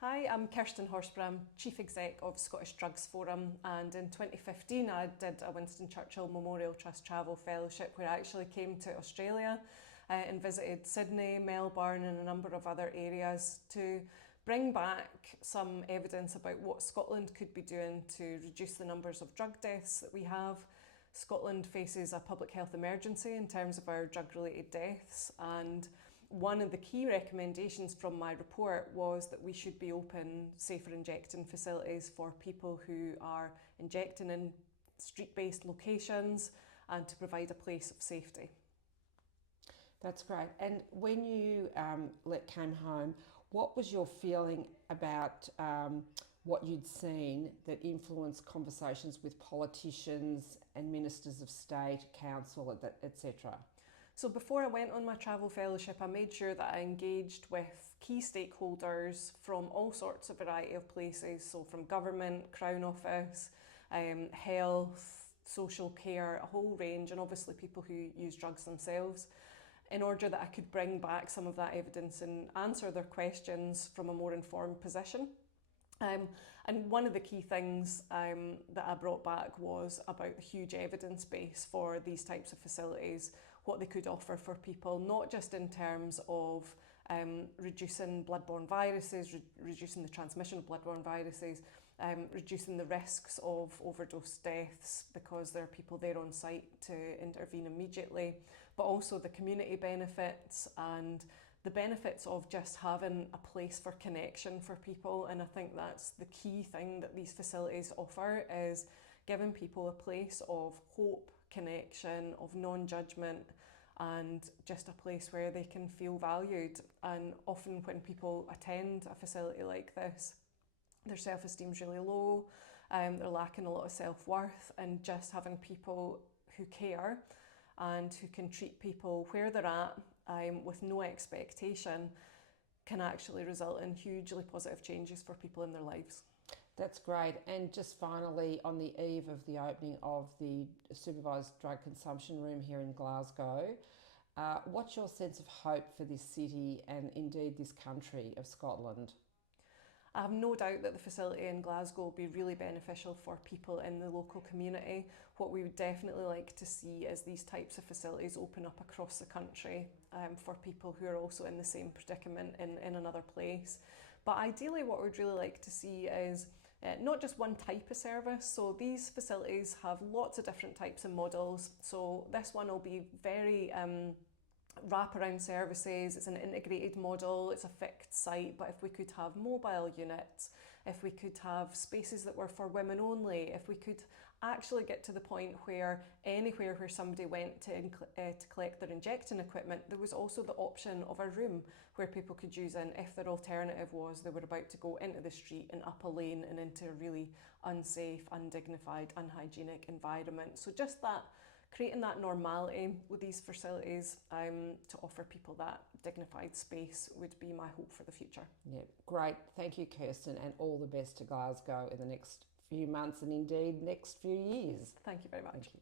Hi, I'm Kirsten Horsburgh. I'm Chief Exec of Scottish Drugs Forum, and in 2015 I did a Winston Churchill Memorial Trust Travel Fellowship where I actually came to Australia and visited Sydney, Melbourne and a number of other areas to bring back some evidence about what Scotland could be doing to reduce the numbers of drug deaths that we have. Scotland faces a public health emergency in terms of our drug-related deaths, and one of the key recommendations from my report was that we should be open safer injecting facilities for people who are injecting in street-based locations and to provide a place of safety. That's great. And when you came home, what was your feeling about what you'd seen that influenced conversations with politicians and ministers of state, council, etc.? So before I went on my travel fellowship, I made sure that I engaged with key stakeholders from all sorts of variety of places, so from government, Crown Office, health, social care, a whole range, and obviously people who use drugs themselves, in order that I could bring back some of that evidence and answer their questions from a more informed position. And one of the key things that I brought back was about the huge evidence base for these types of facilities, what they could offer for people, not just in terms of reducing bloodborne viruses, reducing the transmission of bloodborne viruses, reducing the risks of overdose deaths because there are people there on site to intervene immediately, but also the community benefits and the benefits of just having a place for connection for people. And I think that's the key thing that these facilities offer, is giving people a place of hope, connection, of non-judgment, and just a place where they can feel valued. And often when people attend a facility like this, their self-esteem's really low, they're lacking a lot of self-worth, and just having people who care and who can treat people where they're at with no expectation can actually result in hugely positive changes for people in their lives. That's great. And just finally, on the eve of the opening of the supervised drug consumption room here in Glasgow, what's your sense of hope for this city and indeed this country of Scotland? I have no doubt that the facility in Glasgow will be really beneficial for people in the local community. What we would definitely like to see is these types of facilities open up across the country for people who are also in the same predicament in another place. But ideally what we'd really like to see is not just one type of service. So these facilities have lots of different types of models. So this one will be very wraparound services, it's an integrated model, it's a fixed site, but if we could have mobile units, if we could have spaces that were for women only, if we could actually get to the point where anywhere where somebody went to collect their injecting equipment, there was also the option of a room where people could use in if their alternative was they were about to go into the street and up a lane and into a really unsafe, undignified, unhygienic environment. So just that, creating that normality with these facilities to offer people that dignified space would be my hope for the future. Yeah, great. Thank you, Kirsten, and all the best to Glasgow in the next few months and indeed next few years. Thank you very much. Thank you.